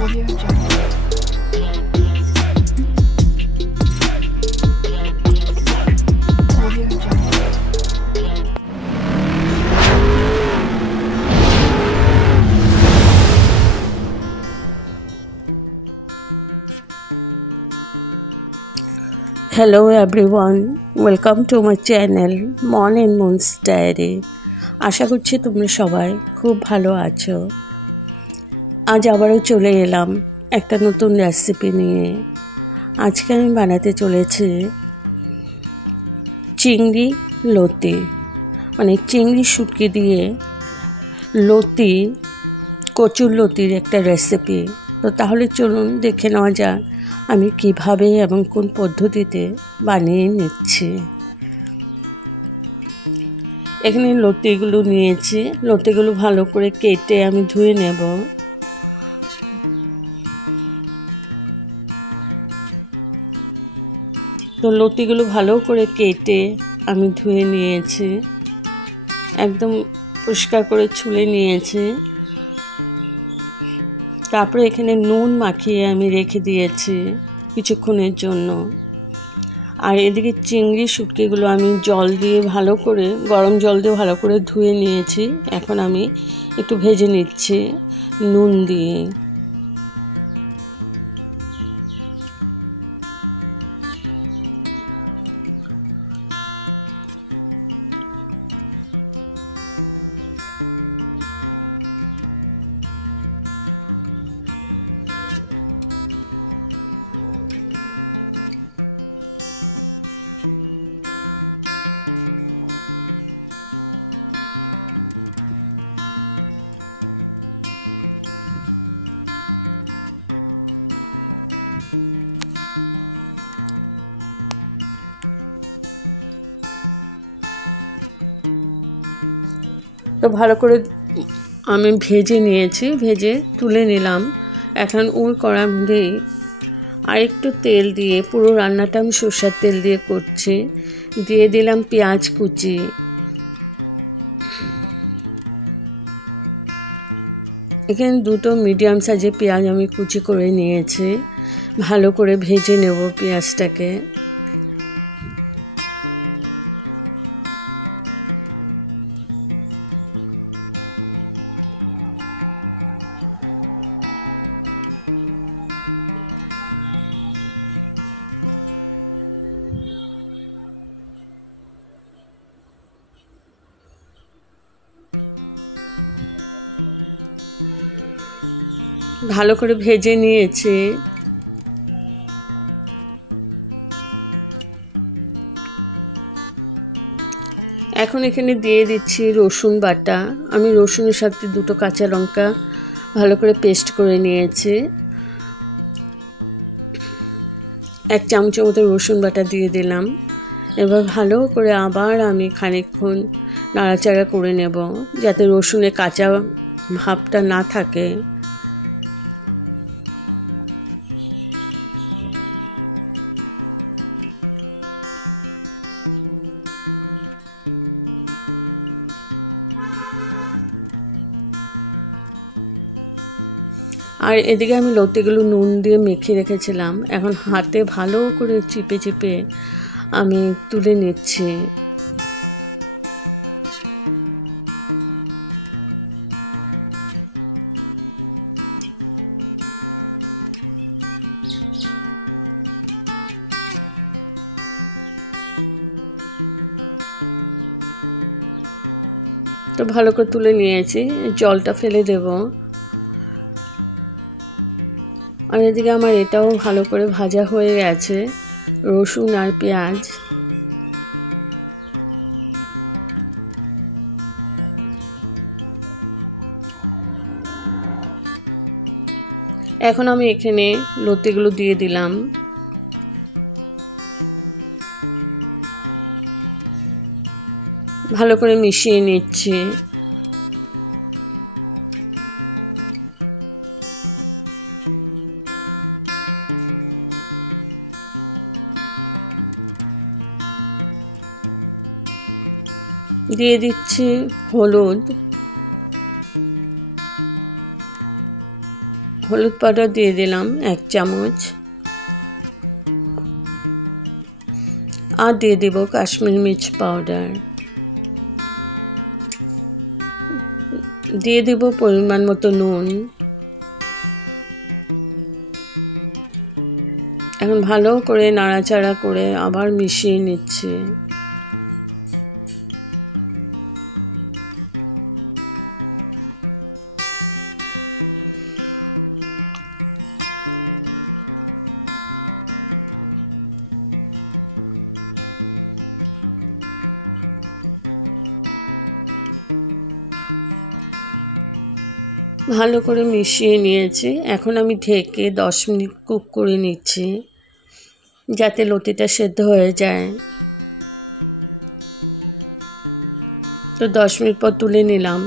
Audio Jungle. Audio Jungle. Hello everyone, welcome to my channel Morning Moon's Diary. আশা করছি তোমরা সবাই খুব ভালো আছো। আজ আবারও চলে এলাম একটা নতুন রেসিপি নিয়ে। আজকে আমি বানাতে চলেছি চিংড়ি লতি, মানে চিংড়ি শুটকি দিয়ে লতি, কচুর লতির একটা রেসিপি। তো তাহলে চলুন দেখে নেওয়া যাক আমি কিভাবে এবং কোন পদ্ধতিতে বানিয়ে নিচ্ছি। এখানে লতিগুলো নিয়েছি, লতিগুলো ভালো করে কেটে আমি ধুয়ে নেব। তো লতিগুলো ভালো করে কেটে আমি ধুয়ে নিয়েছি, একদম পরিষ্কার করে ছুলে নিয়েছি। তারপরে এখানে নুন মাখিয়ে আমি রেখে দিয়েছি কিছুক্ষণের জন্য। আর এদিকে চিংড়ি শুটকিগুলো আমি জল দিয়ে ভালো করে, গরম জল দিয়ে ভালো করে ধুয়ে নিয়েছি। এখন আমি একটু ভেজে নিচ্ছি নুন দিয়ে। তো ভালো করে আমি ভেজে নিয়েছি, ভেজে তুলে নিলাম। এখন ওই কড়ার মধ্যেই আরেকটু তেল দিয়ে, পুরো রান্নাটা আমি সরষের তেল দিয়ে করছি, দিয়ে দিলাম পেঁয়াজ কুচি। এখানে দুটো মিডিয়াম সাইজের পেঁয়াজ আমি কুচি করে নিয়েছি। ভালো করে ভেজে নেব পেঁয়াজটাকে। ভালো করে ভেজে নিয়েছি। এখন এখানে দিয়ে দিচ্ছি রসুন বাটা। আমি রসুনের সাথে দুটো কাঁচা লঙ্কা ভালো করে পেস্ট করে নিয়েছি। 1 চামচের মতো রসুন বাটা দিয়ে দিলাম। এবার ভালো করে আবার আমি খানিকক্ষণ নাড়াচাড়া করে নেব, যাতে রসুনের কাঁচা ভাবটা না থাকে। আর এদিকে আমি লতিগুলো নুন দিয়ে মেখে রেখেছিলাম, এখন হাতে ভালো করে চিপে চিপে আমি তুলে নিচ্ছি। তো ভালো করে তুলে নিয়েছি, জলটা ফেলে দেব। আর এদিকে আমার এটাও ভালো করে ভাজা হয়ে গেছে, রসুন আর পেঁয়াজ। এখন আমি এখানে লতিগুলো দিয়ে দিলাম। ভালো করে মিশিয়ে নিচ্ছি। দিয়ে দিচ্ছি হলুদ, হলুদ পাউডার দিয়ে দিলাম 1 চামচ, আর দিয়ে দেব কাশ্মীরি মির্চ পাউডার, দিয়ে দেব পরিমাণ মতো নুন। এখন ভালো করে নাড়াচাড়া করে আবার মিশিয়ে নিচ্ছি। ভালো করে মিশিয়ে নিয়েছি। এখন আমি ঢেকে 10 মিনিট কুক করে নিচ্ছি যাতে লতিটা সেদ্ধ হয়ে যায়। তো 10 মিনিট পর তুলে নিলাম।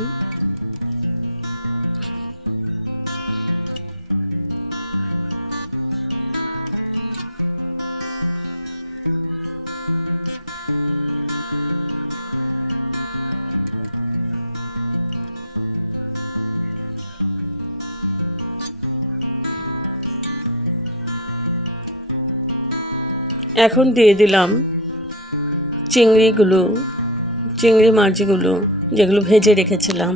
এখন দিয়ে দিলাম চিংড়ি মাছগুলো যেগুলো ভেজে রেখেছিলাম।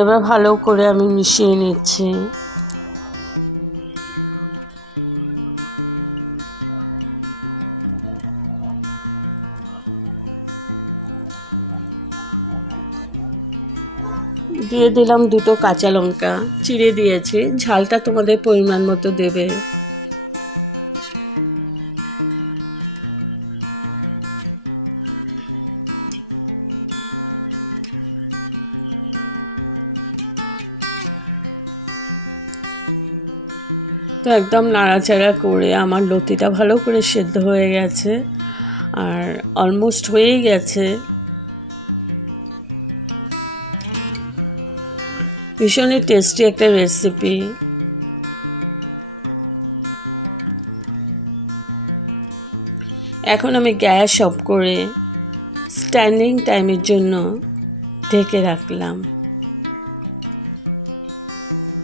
এবার ভালো করে আমি মিশিয়ে নিচ্ছি। দিয়ে দিলাম 2টো কাঁচা লঙ্কা চিড়ে দিয়েছি, ঝালটা তোমাদের পরিমাণ মতো দেবে। তো একদম নাড়াচাড়া করে আমার লতিটা ভালো করে সেদ্ধ হয়ে গেছে, আর অলমোস্ট হয়েই গেছে। ভীষণই টেস্টি একটা রেসিপি। এখন আমি গ্যাস অফ করে স্ট্যান্ডিং টাইমের জন্য ঢেকে রাখলাম।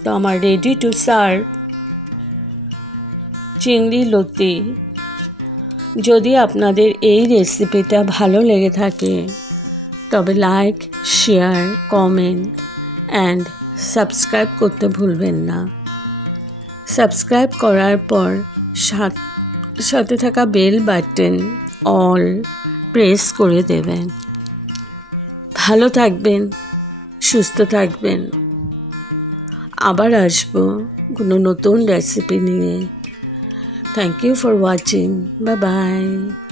তো আমার রেডি টু সার্ভ চিংড়ি লতি। যদি আপনাদের এই রেসিপিটা ভালো লেগে থাকে তবে like, share, comment and subscribe করতে ভুলবেন না। সাবস্ক্রাইব করার পর সাথে থাকা বেল বাটন অল প্রেস করে দেবেন। ভালো থাকবেন, সুস্থ থাকবেন। আবার আসবো কোনো নতুন রেসিপি নিয়ে। Thank you for watching. Bye bye.